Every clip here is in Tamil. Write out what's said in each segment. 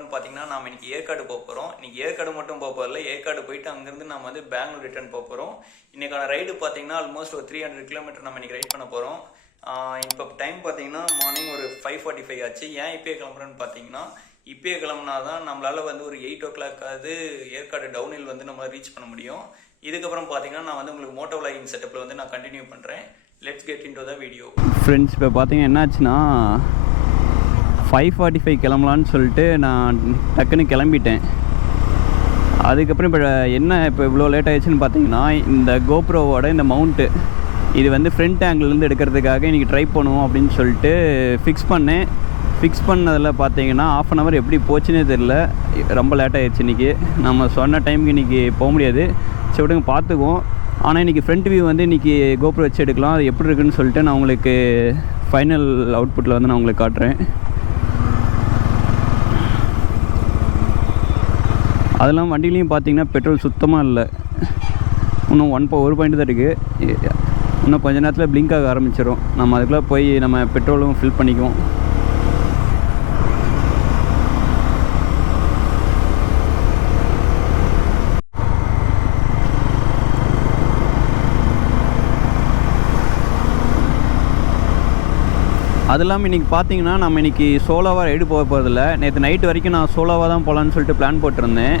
போகிறோன்னு பார்த்தீங்கன்னா நாம் இன்றைக்கி ஏற்காடு போக போகிறோம். இன்றைக்கி ஏற்காடு மட்டும் போக போகிறதில்ல, ஏற்காடு போயிட்டு அங்கேருந்து நம்ம வந்து பெங்களூர் ரிட்டர்ன் போக போகிறோம். இன்றைக்கான ரைடு பார்த்தீங்கன்னா ஆல்மோஸ்ட் ஒரு 300 கிலோமீட்டர் நம்ம இன்றைக்கி ரைட் பண்ண போகிறோம். இப்போ டைம் பார்த்தீங்கன்னா மார்னிங் ஒரு 5:45 ஆச்சு. ஏன் இப்போயே கிளம்புறேன்னு பார்த்தீங்கன்னா, இப்போயே கிளம்புனா தான் நம்மளால் வந்து ஒரு 8 o'clock ஆகுது ஏற்காடு டவுன்ஹில் வந்து நம்ம ரீச் பண்ண முடியும். இதுக்கப்புறம் பார்த்தீங்கன்னா நான் வந்து உங்களுக்கு மோட்டோ விளாகிங் செட்டப்பில் வந்து நான் கண்டினியூ பண்ணுறேன். Let's get into the video. Friends, இப்போ பார்த்தீங்கன்னா என்னாச்சுன்னா 5:45 கிளம்பலான்னு சொல்லிட்டு நான் டக்குன்னு கிளம்பிட்டேன். அதுக்கப்புறம் இப்போ இவ்வளோ லேட் ஆகிடுச்சுன்னு பார்த்தீங்கன்னா, இந்த கோப்ரோவோட இந்த மவுண்ட்டு இது வந்து ஃப்ரண்ட் ஆங்கிள்லேருந்து எடுக்கிறதுக்காக இன்றைக்கி ட்ரை பண்ணுவோம் அப்படின்னு சொல்லிட்டு ஃபிக்ஸ் பண்ணதில் பார்த்தீங்கன்னா 1/2 hour எப்படி போச்சுன்னே தெரில. ரொம்ப லேட் ஆகிடுச்சு. இன்றைக்கி நம்ம சொன்ன டைமுக்கு இன்றைக்கி போக முடியாது. சரி விடுங்க, பார்த்துக்குவோம். ஆனால் இன்றைக்கி ஃப்ரண்ட் வியூ வந்து இன்றைக்கி கோப்ரோ வச்சு எடுக்கலாம். அது எப்படி இருக்குன்னு சொல்லிட்டு நான் உங்களுக்கு ஃபைனல் அவுட்புட்டில் வந்து நான் உங்களுக்கு காட்டுறேன். அதெல்லாம் வண்டிலையும் பார்த்தீங்கன்னா பெட்ரோல் சுத்தமாக இல்லை. இன்னும் 1 பாயிண்ட் தான் இருக்குது. இன்னும் கொஞ்ச நேரத்தில் பிளிங்க் ஆக ஆரம்பிச்சிடும். நம்ம அதுக்குள்ளே போய் நம்ம பெட்ரோலும் ஃபில் பண்ணிக்குவோம். அது இல்லாமல் இன்றைக்கி பார்த்தீங்கன்னா நம்ம இன்றைக்கி சோலோவாக ரைடு போக போகிறதில்ல. நேற்று நைட்டு வரைக்கும் நான் சோலோவாக தான் போகலான்னு சொல்லிட்டு பிளான் போட்டிருந்தேன்.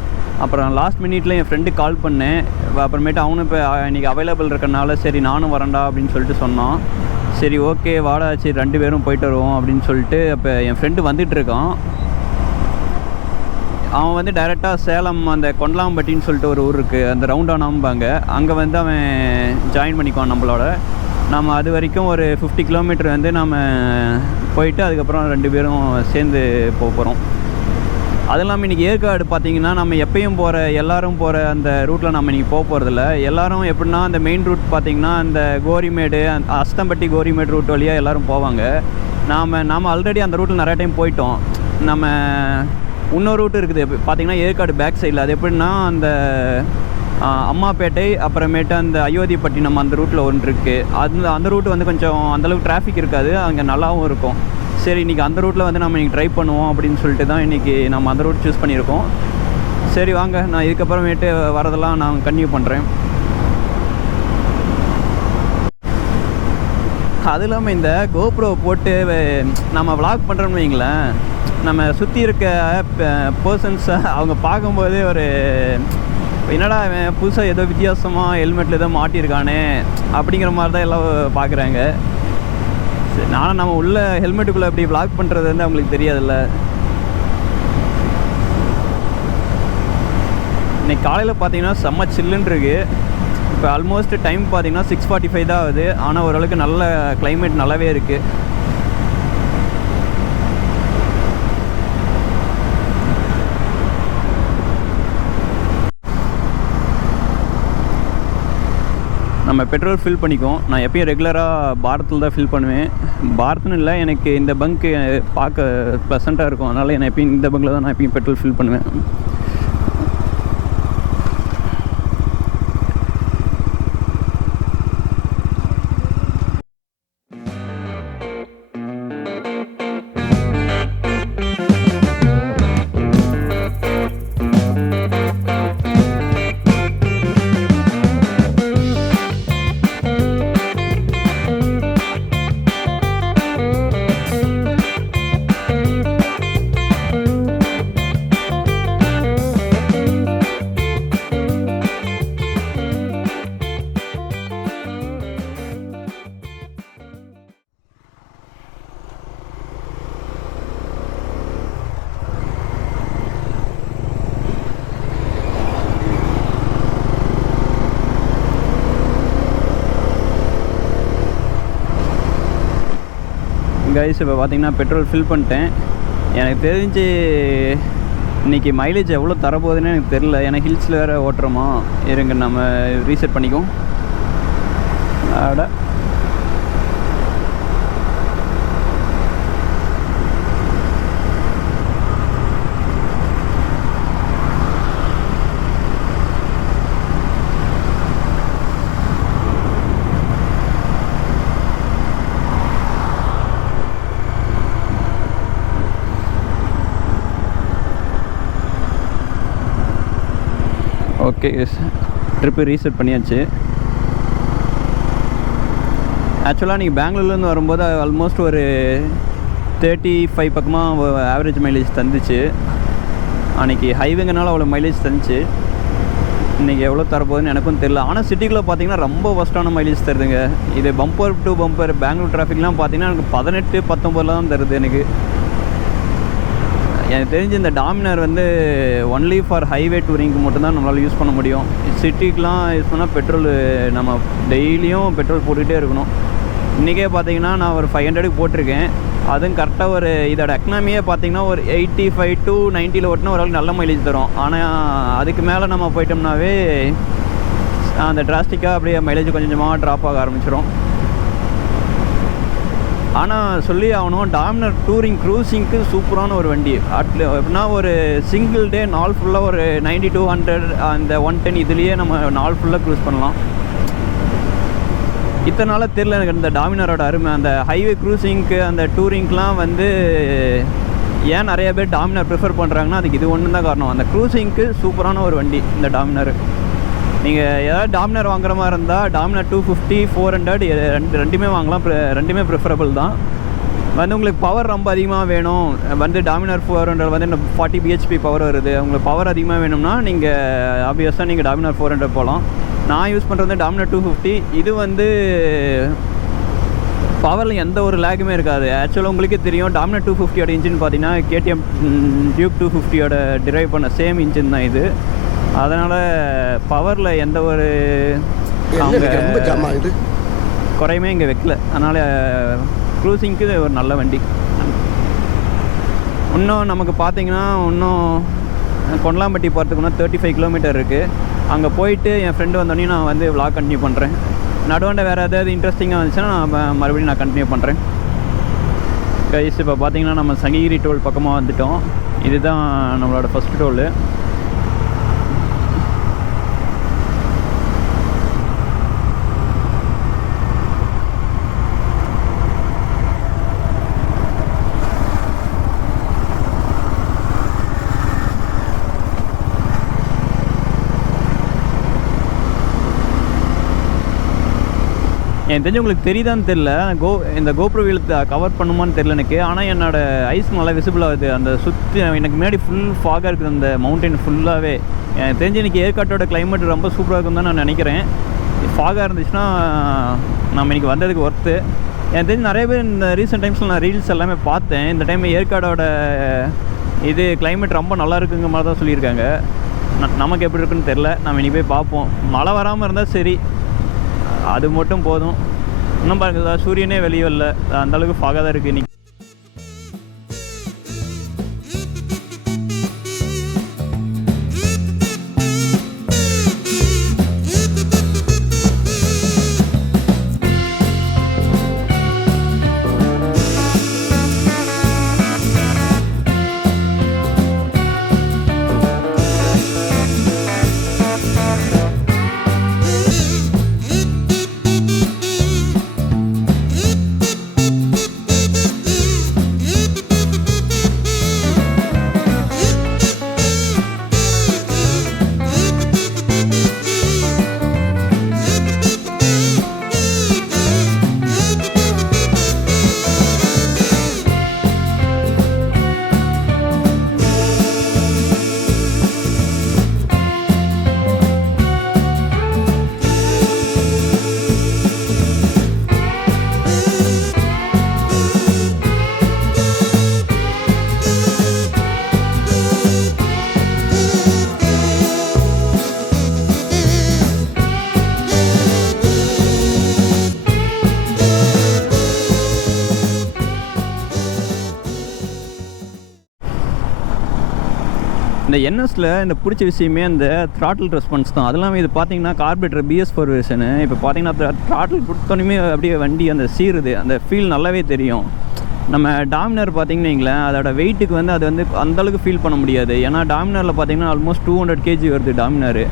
அப்புறம் லாஸ்ட் மினிட்ல என் ஃப்ரெண்டு கால் பண்ணேன். அப்புறமேட்டு அவனும் இப்போ இன்றைக்கி அவைலபிள் இருக்கனால சரி நானும் வரேன்டா அப்படின்னு சொல்லிட்டு சொன்னான். சரி ஓகே வாடா, சரி 2 பேரும் போயிட்டு வருவோம் அப்படின்னு சொல்லிட்டு இப்போ என் ஃப்ரெண்டு வந்துட்டுருக்கான். அவன் வந்து டைரெக்டாக சேலம் அந்த கொண்டலாம்பட்டின்னு சொல்லிட்டு ஒரு ஊர் இருக்குது, அந்த ரவுண்டானாம்பாங்க, அங்கே வந்து அவன் ஜாயின் பண்ணிக்குவான் நம்மளோட. நம்ம அது வரைக்கும் ஒரு 50 கிலோமீட்டர் வந்து நம்ம போயிட்டு அதுக்கப்புறம் 2 பேரும் சேர்ந்து போக போகிறோம். அது இல்லாமல் இன்றைக்கி ஏற்காடு பார்த்திங்கன்னா நம்ம எப்பயும் எல்லோரும் போகிற அந்த ரூட்டில் நம்ம இன்றைக்கி போக போகிறதில்ல. எல்லோரும் எப்படின்னா அந்த மெயின் ரூட் பார்த்திங்கன்னா அந்த கோரிமேடு, அஸ்தம்பட்டி கோரிமேடு ரூட் வழியாக எல்லோரும் போவாங்க. நாம் ஆல்ரெடி அந்த ரூட்டில் நிறையா டைம் போயிட்டோம். நம்ம இன்னொரு ரூட்டு இருக்குது பார்த்திங்கன்னா ஏற்காடு பேக் சைடில். அது எப்படின்னா அந்த அம்மாப்பேட்டை அப்புறமேட்டு அந்த அயோத்திப்பட்டினம் அந்த ரூட்டில் ஒன்று இருக்குது. அந்த ரூட்டு வந்து கொஞ்சம் அந்தளவுக்கு டிராஃபிக் இருக்காது, அங்கே நல்லாவும் இருக்கும். சரி இன்றைக்கி அந்த ரூட்டில் வந்து நம்ம இன்றைக்கி ட்ரை பண்ணுவோம் அப்படின்னு சொல்லிட்டு தான் இன்றைக்கி நம்ம அந்த ரூட் சூஸ் பண்ணியிருக்கோம். சரி வாங்க, நான் இதுக்கப்புறமேட்டு வரதெல்லாம் நான் கன்டினியூ பண்ணுறேன். அது இல்லாமல் இந்த கோப்ரோ போட்டு நம்ம விளாக் பண்ணுறோன்னு வைங்களேன், நம்ம சுற்றி இருக்க பர்சன்ஸை அவங்க பார்க்கும்போது ஒரு என்னடா அவன் புதுசாக ஏதோ வித்தியாசமாக ஹெல்மெட்டில் ஏதோ மாட்டியிருக்கானே அப்படிங்கிற மாதிரி தான் எல்லாம் பார்க்குறாங்க. சரி, நானும் நம்ம உள்ள ஹெல்மெட்டுக்குள்ளே அப்படி விளாக் பண்ணுறது வந்து அவங்களுக்கு தெரியாதுல்ல. இன்றைக்கி காலையில் பார்த்தீங்கன்னா செம்ம சில்லுன்னு இருக்குது. இப்போ ஆல்மோஸ்ட் டைம் பார்த்தீங்கன்னா 6:45 தான் ஆகுது. ஆனால் ஓரளவுக்கு நல்ல கிளைமேட் நல்லாவே இருக்குது. நம்ம பெட்ரோல் ஃபில் பண்ணிக்குவோம். நான் எப்பயும் ரெகுலராக பாரத்தில் தான் ஃபில் பண்ணுவேன். பாரத்னு இல்லை, எனக்கு இந்த பங்க்கு பார்க்க ப்ளசண்ட்டாக இருக்கும். அதனால் நான் எப்பயும் இந்த பங்கில் தான் நான் எப்பயும் பெட்ரோல் ஃபில் பண்ணுவேன். கைஸ், இப்போ பார்த்தீங்கன்னா பெட்ரோல் ஃபில் பண்ணிட்டேன். எனக்கு தெரிஞ்சு இன்றைக்கி மைலேஜ் எவ்வளோ தரப்போகுதுன்னு எனக்கு தெரில. ஏன்னா ஹில்ஸில் வேறு ஓட்டுறோமா. இருங்க நம்ம ரீசெட் பண்ணிக்குவோம். ஆட ஓகே, ட்ரிப்பு ரீசெட் பண்ணியாச்சு. ஆக்சுவலாக நீங்கள் பெங்களூர்லேருந்து வரும்போது ஆல்மோஸ்ட் ஒரு 35 பக்கமாக ஆவரேஜ் மைலேஜ் தந்துச்சு. அன்றைக்கி ஹைவேங்கனால அவ்வளோ மைலேஜ் தந்துச்சு. இன்றைக்கி எவ்வளோ தரப்போகுதுன்னு எனக்கும் தெரியல. ஆனால் சிட்டிக்குள்ளே பார்த்தீங்கன்னா ரொம்ப ஒஸ்ட்டான மைலேஜ் தருதுங்க. இது பம்பர் டு பம்பர் பெங்களூர் டிராஃபிக்லாம் பார்த்தீங்கன்னா எனக்கு 18-19 தான் தருது. எனக்கு தெரிஞ்சு இந்த டாமினார் வந்து ஒன்லி ஃபார் ஹைவே டூரிங்க்கு மட்டும்தான் நம்மளால் யூஸ் பண்ண முடியும். சிட்டிக்கெலாம் யூஸ் பண்ணால் பெட்ரோல் நம்ம டெய்லியும் பெட்ரோல் போட்டுக்கிட்டே இருக்கணும். இன்றைக்கே பார்த்தீங்கன்னா நான் ஒரு 500 போட்டிருக்கேன். அதுவும் கரெக்டாக ஒரு இதோட எக்கனாமியே பார்த்தீங்கன்னா ஒரு 85 to 90 ஓட்டினா ஓரளவுக்கு நல்ல மைலேஜ் தரும். ஆனால் அதுக்கு மேலே நம்ம போயிட்டோம்னாவே அந்த டிராஸ்டிக்காக அப்படியே மைலேஜ் கொஞ்சம் கொஞ்சமாக ட்ராப் ஆக ஆரம்பிச்சிடும். ஆனால் சொல்லி ஆகணும், டாமினார் டூரிங் க்ரூசிங்க்கு சூப்பரான ஒரு வண்டி. எப்படின்னா ஒரு சிங்கிள் டே நாள் ஃபுல்லாக ஒரு 90 to 100 அந்த 110 இதுலேயே நம்ம நாள் ஃபுல்லாக க்ரூஸ் பண்ணலாம். இத்தனை நாளாக தெரியல எனக்கு இந்த டாமினாரோட அருமை. அந்த ஹைவே க்ரூசிங்க்கு அந்த டூரிங்க்கெலாம் வந்து ஏன் நிறைய பேர் டாமினார் ப்ரிஃபர் பண்ணுறாங்கன்னா அதுக்கு இது ஒன்று தான் காரணம். அந்த க்ரூசிங்க்கு சூப்பரான ஒரு வண்டி இந்த டாமினார். நீங்கள் ஏதாவது டாமினார் வாங்குற மாதிரி இருந்தால் டாமினார் 250, 400 ரெண்டுமே வாங்கலாம். ரெண்டுமே ப்ரிஃபரபிள் தான். வந்து உங்களுக்கு பவர் ரொம்ப அதிகமாக வேணும், வந்து டாமினார் 400 வந்து 40 bhp பவர் வருது, உங்களுக்கு பவர் அதிகமாக வேணும்னா நீங்கள் ஆப்வியஸாக நீங்கள் டாமினார் 400 போகலாம். நான் யூஸ் பண்ணுறது டாமினார் 250. இது வந்து பவரில் எந்த ஒரு லேக்குமே இருக்காது. ஆக்சுவலாக உங்களுக்கே தெரியும், டாமினார் 250 இன்ஜின் பார்த்தீங்கன்னா KTM டியூக் 250 டிரைவ் பண்ண சேம் இன்ஜின் தான் இது. அதனால் பவரில் எந்த ஒரு குறையுமே இங்கே வைக்கல. அதனால் க்ரூசிங்க்கு ஒரு நல்ல வண்டி. இன்னும் நமக்கு பார்த்தீங்கன்னா இன்னும் கொண்டலாம்பட்டி போகிறதுக்கு இன்னும் 35 கிலோமீட்டர் இருக்குது. அங்கே போயிட்டு என் ஃப்ரெண்டு வந்தோடனே நான் வந்து விளாக் கண்டினியூ பண்ணுறேன். நடுவாண்ட வேறு ஏதாவது இன்ட்ரெஸ்டிங்காக இருந்துச்சுன்னா நான் மறுபடியும் நான் கண்டினியூ பண்ணுறேன். கைஸ் இப்போ பார்த்தீங்கன்னா நம்ம சங்ககிரி டோல் பக்கமாக வந்துவிட்டோம். இதுதான் நம்மளோட ஃபஸ்ட் டோலு. எனக்கு தெரிஞ்சு உங்களுக்கு தெரியுதான்னு தெரில, இந்த கோப்ரோ வீல் கவர் பண்ணுமான்னு தெரில எனக்கு. ஆனால் என்னோடய ஐஸ் நல்லா விசிபிள் ஆகுது. அந்த சுற்றி எனக்கு முன்னாடி ஃபுல் ஃபாகாக இருக்குது அந்த மவுண்டைன் ஃபுல்லாகவே. எனக்கு தெரிஞ்சு இன்றைக்கி ஏற்காட்டோட கிளைமேட் ரொம்ப சூப்பராக இருக்குன்னு தான் நான் நினைக்கிறேன். ஃபாகாக இருந்துச்சுன்னா நம்ம இன்றைக்கி வந்ததுக்கு ஒர்த்து. எனக்கு தெரிஞ்சு நிறைய பேர் இந்த ரீசெண்ட் டைம்ஸில் நான் ரீல்ஸ் எல்லாமே பார்த்தேன். இந்த டைம் ஏற்காடோட இது கிளைமேட் ரொம்ப நல்லா இருக்குங்கிற மாதிரி தான் சொல்லியிருக்காங்க. நமக்கு எப்படி இருக்குன்னு தெரில, நம்ம இனி போய் பார்ப்போம். மழை வராமல் இருந்தால் சரி, அது மட்டும் போதும். இன்னும் பாருங்க, சூரியனே வெளியே வரல, அந்தளவுக்கு ஃபாகாக தான் இருக்குது இன்றைக்கி. இந்த என்எஸில் இந்த பிடிச்ச விஷயமே அந்த த்ராட்டில் ரெஸ்பான்ஸ் தான். அதெல்லாம் இது பார்த்தீங்கன்னா கார்பரேட்டர் BS4 வெர்ஷனு. இப்போ பார்த்தீங்கன்னா த்ராட்டில் கொடுத்தோன்னே அப்படியே வண்டி அந்த சீருது, அந்த ஃபீல் நல்லாவே தெரியும். நம்ம டாமினார் பார்த்தீங்கன்னு வைங்களேன், அதோட வெயிட்டுக்கு வந்து அது வந்து அந்தளவுக்கு ஃபீல் பண்ண முடியாது. ஏன்னா டாமினாரில் பார்த்தீங்கன்னா ஆல்மோஸ்ட் 200 kg வருது டாமினார்.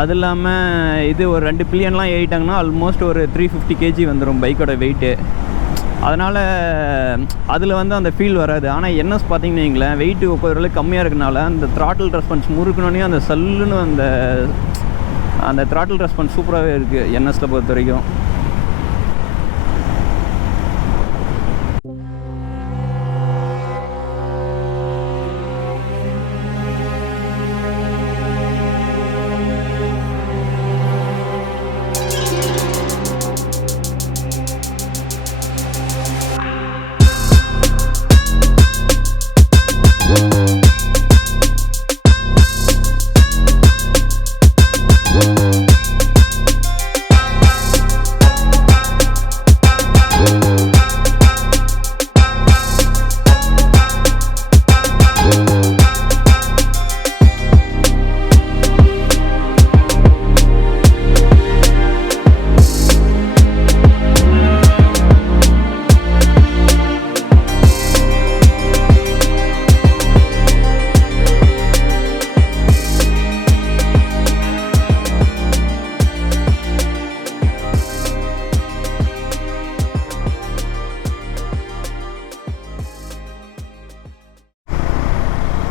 அது இல்லாமல் இது ஒரு 2 பில்லியன்லாம் ஏறிட்டாங்கன்னா ஆல்மோஸ்ட் ஒரு 350 kg வந்துடும் பைக்கோட வெயிட்டு. அதனால் அதில் வந்து அந்த ஃபீல் வராது. ஆனால் என்எஸ் பார்த்தீங்கன்னு வைங்களேன், வெயிட்டு ஓரளவுக்கு கம்மியாக இருக்கனால அந்த த்ராட்டில் ரெஸ்பான்ஸ் முறுக்கணுன்னே அந்த சல்லுன்னு அந்த த்ராட்டில் ரெஸ்பான்ஸ் சூப்பராகவே இருக்குது என்எஸில் பொறுத்த வரைக்கும்.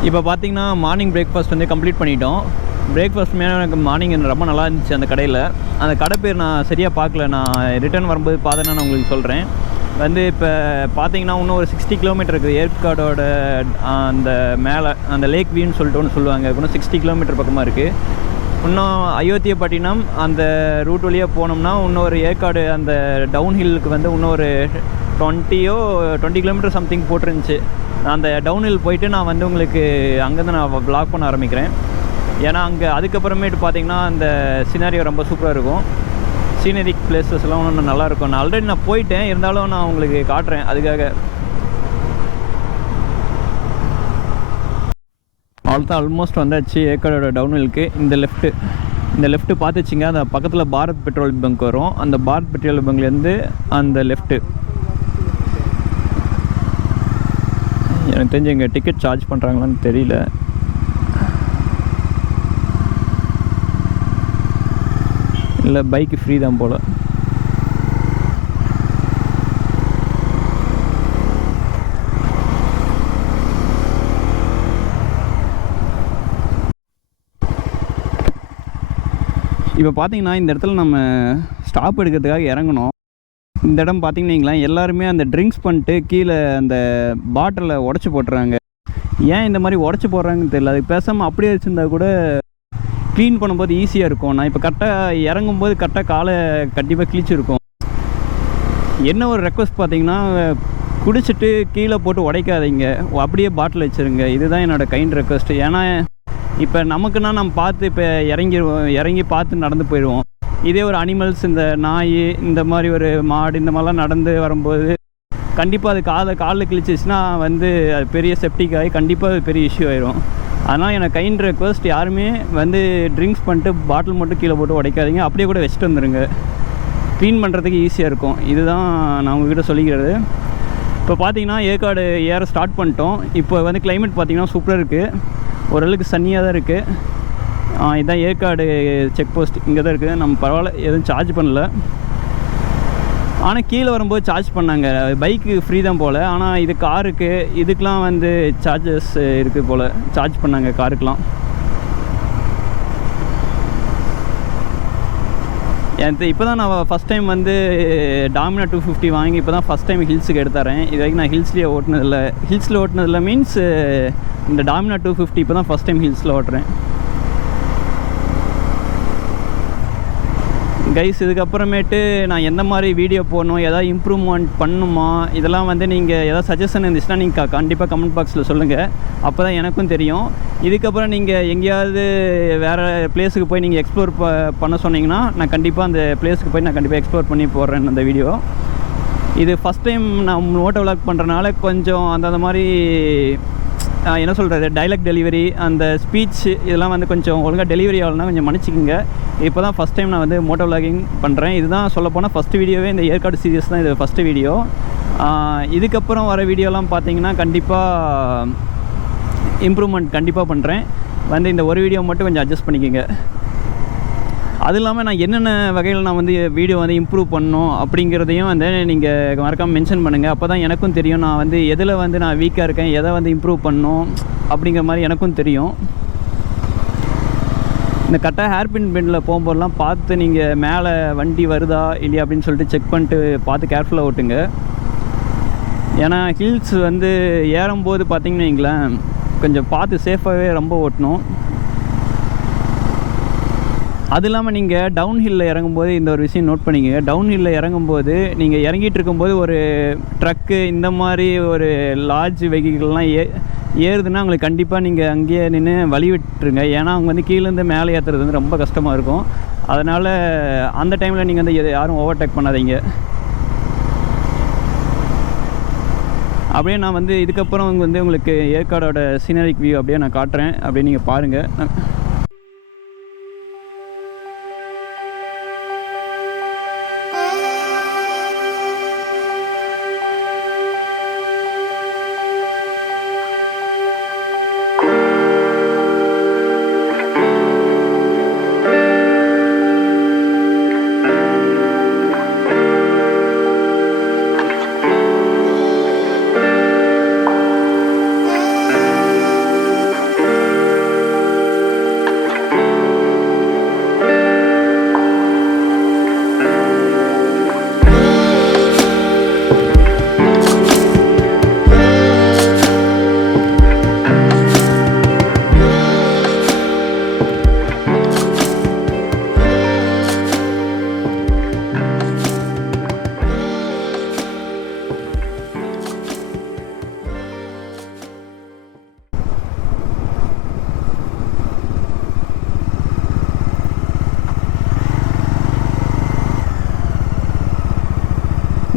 இப்போ பார்த்தீங்கன்னா மார்னிங் பிரேக்ஃபாஸ்ட் வந்து கம்ப்ளீட் பண்ணிட்டோம். பிரேக்ஃபாஸ்ட்டுமே எனக்கு மார்னிங் ரொம்ப நல்லா இருந்துச்சு அந்த கடையில். அந்த கடை பேர் நான் சரியாக பார்க்கல, நான் ரிட்டர்ன் வரும்போது பார்த்தேன்னா நான் உங்களுக்கு சொல்கிறேன். வந்து இப்போ பார்த்தீங்கன்னா இன்னும் ஒரு 60 கிலோமீட்டர் இருக்குது ஏற்காடோட அந்த மேலே அந்த லேக் வியூன்னு சொல்லிட்டு ஒன்று சொல்லுவாங்க. இன்னும் 60 கிலோமீட்டர் பக்கமாக இருக்குது. இன்னும் அயோத்தியப்பட்டினம் அந்த ரூட் வழியாக போனோம்னா இன்னொரு ஏற்காடு அந்த டவுன் ஹில்லுக்கு வந்து இன்னொரு 20 கிலோமீட்டர் சம்திங் போட்டிருந்துச்சு. அந்த டவுன்ஹில் போயிட்டு நான் வந்து உங்களுக்கு அங்கேருந்து நான் வ்ளாக் பண்ண ஆரம்பிக்கிறேன். ஏன்னா அங்கே அதுக்கப்புறமேட்டு பார்த்தீங்கன்னா அந்த சினாரியோ ரொம்ப சூப்பராக இருக்கும். சீனரிக் பிளேஸஸ்லாம் ஒன்றும் நல்லாயிருக்கும். நான் ஆல்ரெடி நான் போயிட்டேன், இருந்தாலும் நான் உங்களுக்கு காட்டுறேன் அதுக்காக. அவ்வளோதான், ஆல்மோஸ்ட் வந்தாச்சு ஏற்காடோட டவுன்ஹில்க்கு. இந்த லெஃப்ட்டு பார்த்துச்சிங்க, அந்த பக்கத்தில் பாரத் பெட்ரோல் பங்க் வரும். அந்த பாரத் பெட்ரோல் பங்க்லேருந்து அந்த லெஃப்ட்டு எனக்கு தெரிஞ்சு இங்கே டிக்கெட் சார்ஜ் பண்ணுறாங்களான்னு தெரியல. இல்லை பைக்கு ஃப்ரீ தான் போல். இப்போ பார்த்தீங்கன்னா இந்த இடத்துல நம்ம ஸ்டாப் எடுக்கிறதுக்காக இறங்கணும். இந்த இடம் பார்த்தீங்கன்னா எல்லாருமே அந்த ட்ரிங்க்ஸ் பண்ணிட்டு கீழே அந்த பாட்டிலை உடச்சி போட்டுறாங்க. ஏன் இந்த மாதிரி உடச்சி போடுறாங்கன்னு தெரியல. அதுக்கு பேசாமல் அப்படியே வச்சுருந்தா கூட க்ளீன் பண்ணும்போது ஈஸியாக இருக்கும். நான் இப்போ கரெக்டாக இறங்கும்போது கரெக்டாக காலை கண்டிப்பாக கிழிச்சிருக்கும். என்ன ஒரு ரெக்வஸ்ட் பார்த்தீங்கன்னா, குடிச்சிட்டு கீழே போட்டு உடைக்காதீங்க, அப்படியே பாட்டில் வச்சுருங்க. இதுதான் என்னோடய கைண்ட் ரெக்வஸ்ட்டு. ஏன்னா இப்போ நமக்குன்னா நம்ம பார்த்து இப்போ இறங்கி பார்த்து நடந்து போயிடுவோம். இதே ஒரு அனிமல்ஸ், இந்த நாய், இந்த மாதிரி ஒரு மாடு, இந்த மாதிரிலாம் நடந்து வரும்போது கண்டிப்பாக அது காலில் கிழிச்சிச்சுன்னா வந்து அது பெரிய செப்டிக் ஆகி கண்டிப்பாக அது பெரிய இஷ்யூ ஆயிரும். அதனால் எனக்கு கைண்ட் ரெக்வஸ்ட், யாருமே வந்து ட்ரிங்க்ஸ் பண்ணிட்டு பாட்டில் மட்டும் கீழே போட்டு உடைக்காதீங்க, அப்படியே கூட வச்சுட்டு வந்துடுங்க. க்ளீன் பண்ணுறதுக்கு ஈஸியாக இருக்கும். இதுதான் நான் உங்கள்கிட்ட சொல்லிக்கிறது. இப்போ பார்த்தீங்கன்னா ஏற்காடு ஏற ஸ்டார்ட் பண்ணிட்டோம். இப்போ வந்து கிளைமேட் பார்த்திங்கன்னா சூப்பராக இருக்குது, ஓரளவுக்கு சன்னியாக தான் இருக்குது. இதுதான் ஏற்காடு செக் போஸ்ட், இங்கே தான் இருக்குது. நம்ம பரவாயில்ல, எதுவும் சார்ஜ் பண்ணல. ஆனால் கீழே வரும்போது சார்ஜ் பண்ணாங்க. பைக்கு ஃப்ரீ தான் போல், ஆனால் இது காருக்கு இதுக்கெலாம் வந்து சார்ஜஸ் இருக்குது போல். சார்ஜ் பண்ணாங்க காருக்கெலாம். எனக்கு இப்போ தான் நான் ஃபஸ்ட் டைம் வந்து டாமினா 250 வாங்கி இப்போ தான் ஃபஸ்ட் டைம் ஹில்ஸுக்கு எடுத்துறேன். இது வரைக்கும் நான் ஹில்ஸ்லேயே ஓட்டினதில்லை. ஹில்ஸில் ஓட்டினதில்லை மீன்ஸ் இந்த டாமினா 250 இப்போ தான் ஃபஸ்ட் டைம் ஹில்ஸில் ஓட்டுறேன். கைஸ், இதுக்கப்புறமேட்டு நான் எந்த மாதிரி வீடியோ போடணும், எதாவது இம்ப்ரூவ்மெண்ட் பண்ணணுமா, இதெல்லாம் வந்து நீங்கள் எதாவது சஜஷன் இருந்துச்சுன்னா நீங்கள் கண்டிப்பாக கமெண்ட் பாக்ஸில் சொல்லுங்கள். அப்போ தான் எனக்கும் தெரியும். இதுக்கப்புறம் நீங்கள் எங்கேயாவது வேறு பிளேஸுக்கு போய் நீங்கள் எக்ஸ்ப்ளோர் பண்ண சொன்னீங்கன்னா நான் கண்டிப்பாக அந்த பிளேஸுக்கு போய் நான் கண்டிப்பாக எக்ஸ்ப்ளோர் பண்ணி போடுறேன் அந்த வீடியோ. இது ஃபஸ்ட் டைம் நான் மோட்டோ விளாக் பண்ணுறனால கொஞ்சம் அந்த மாதிரி என்ன சொல்கிறது, டைலாக் டெலிவரி, அந்த ஸ்பீச் இதெல்லாம் வந்து கொஞ்சம் ஒழுங்காக டெலிவரி ஆகலைன்னா கொஞ்சம் மன்னிச்சிக்கோங்க. இப்போ தான் ஃபஸ்ட் டைம் நான் வந்து மோட்டோ விளாகிங் பண்ணுறேன். இதுதான் சொல்லப்போனால் ஃபஸ்ட்டு வீடியோவே இந்த ஏற்காடு சீரியஸ் தான். இது ஃபஸ்ட்டு வீடியோ. இதுக்கப்புறம் வர வீடியோலாம் பார்த்தீங்கன்னா கண்டிப்பாக இம்ப்ரூவ்மெண்ட் கண்டிப்பாக பண்ணுறேன். வந்து இந்த ஒரு வீடியோ மட்டும் கொஞ்சம் அட்ஜஸ்ட் பண்ணிக்கோங்க. அது இல்லாமல் நான் என்னென்ன வகையில் நான் வந்து வீடியோ வந்து இம்ப்ரூவ் பண்ணணும் அப்படிங்கிறதையும் வந்து நீங்கள் மறக்காமல் மென்ஷன் பண்ணுங்கள். அப்போ தான் எனக்கும் தெரியும் நான் வந்து எதில் வந்து நான் வீக்காக இருக்கேன், எதை வந்து இம்ப்ரூவ் பண்ணணும் அப்படிங்கிற மாதிரி எனக்கும் தெரியும். இந்த கரெக்டாக ஹேர்பின் பெண்டில் போகும்போதெல்லாம் பார்த்து நீங்கள் மேலே வண்டி வருதா இல்லையா அப்படின்னு சொல்லிட்டு செக் பண்ணிட்டு பார்த்து கேர்ஃபுல்லாக ஓட்டுங்க. ஏன்னா ஹில்ஸ் வந்து ஏறும்போது பார்த்திங்கன்னு வைங்களேன், கொஞ்சம் பார்த்து சேஃபாகவே ரொம்ப ஓட்டணும். அது இல்லாமல் நீங்கள் டவுன் ஹில்லில் இறங்கும்போது இந்த ஒரு விஷயம் நோட் பண்ணிக்கங்க. டவுன் ஹில்லில் இறங்கும்போது நீங்கள் இறங்கிட்டு இருக்கும்போது ஒரு ட்ரக்கு இந்த மாதிரி ஒரு லார்ஜ் வெஹிக்கிள்லாம் ஏறுதுன்னா உங்களுக்கு கண்டிப்பாக நீங்கள் அங்கேயே நின்று வழி விட்டுருங்க. ஏன்னா அவங்க வந்து கீழேருந்து மேலே ஏற்றுறது வந்து ரொம்ப கஷ்டமாக இருக்கும். அதனால் அந்த டைமில் நீங்கள் வந்து யாரும் ஓவர்டேக் பண்ணாதீங்க. அப்படியே நான் வந்து இதுக்கப்புறம் வந்து உங்களுக்கு ஏற்காடோட சீனரிக் வியூ அப்படியே நான் காட்டுறேன், அப்படியே நீங்கள் பாருங்கள்.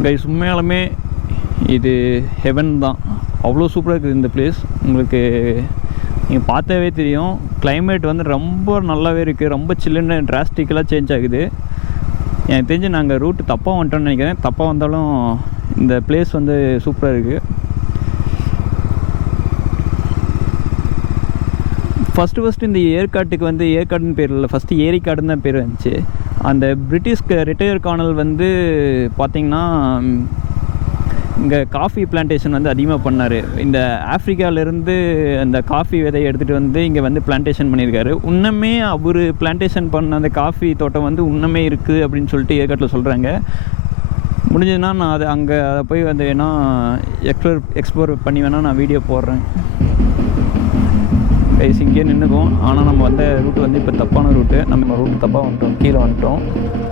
கைஸ், உண்மையாலுமே இது ஹெவன் தான். அவ்வளோ சூப்பராக இருக்குது இந்த பிளேஸ். உங்களுக்கு நீங்கள் பார்த்தாவே தெரியும். கிளைமேட் வந்து ரொம்ப நல்லாவே இருக்குது. ரொம்ப சில்லுன்னு டிராஸ்டிக்கலாக சேஞ்ச் ஆகுது. எனக்கு தெரிஞ்சு நாங்கள் ரூட்டு தப்பாக வந்துட்டோம்னு நினைக்கிறேன். தப்பாக வந்தாலும் இந்த பிளேஸ் வந்து சூப்பராக இருக்குது. ஃபஸ்ட்டு இந்த ஏற்காட்டுக்கு வந்து ஏற்காடுன்னு பேர் இல்லை, ஃபஸ்ட்டு ஏரிக்காடுன்னு தான் பேர் வந்துச்சு. அந்த பிரிட்டிஷ்க்கு ரிட்டையர் கார்னல் வந்து பார்த்திங்கன்னா இங்கே காஃபி பிளான்டேஷன் வந்து அதிகமாக பண்ணார். இந்த ஆஃப்ரிக்காவிலேருந்து அந்த காஃபி விதையை எடுத்துகிட்டு வந்து இங்கே வந்து பிளான்டேஷன் பண்ணியிருக்காரு. இன்னுமே அவர் பிளான்டேஷன் பண்ண அந்த காஃபி தோட்டம் வந்து இன்னுமே இருக்குது அப்படின்னு சொல்லிட்டு ஏற்காட்டில் சொல்கிறாங்க. முடிஞ்சதுன்னா நான் அதை போய் வந்து வேணால் எக்ஸ்ப்ளோர் பண்ணி வேணால் நான் வீடியோ போடுறேன். கைஸ், இங்கேயே நின்றுக்கும். ஆனால் நம்ம வந்த ரூட்டு வந்து இப்போ தப்பான ரூட்டு. நம்ம ரூட்டு தப்பாக வந்துட்டோம், கீழே வந்துட்டோம்.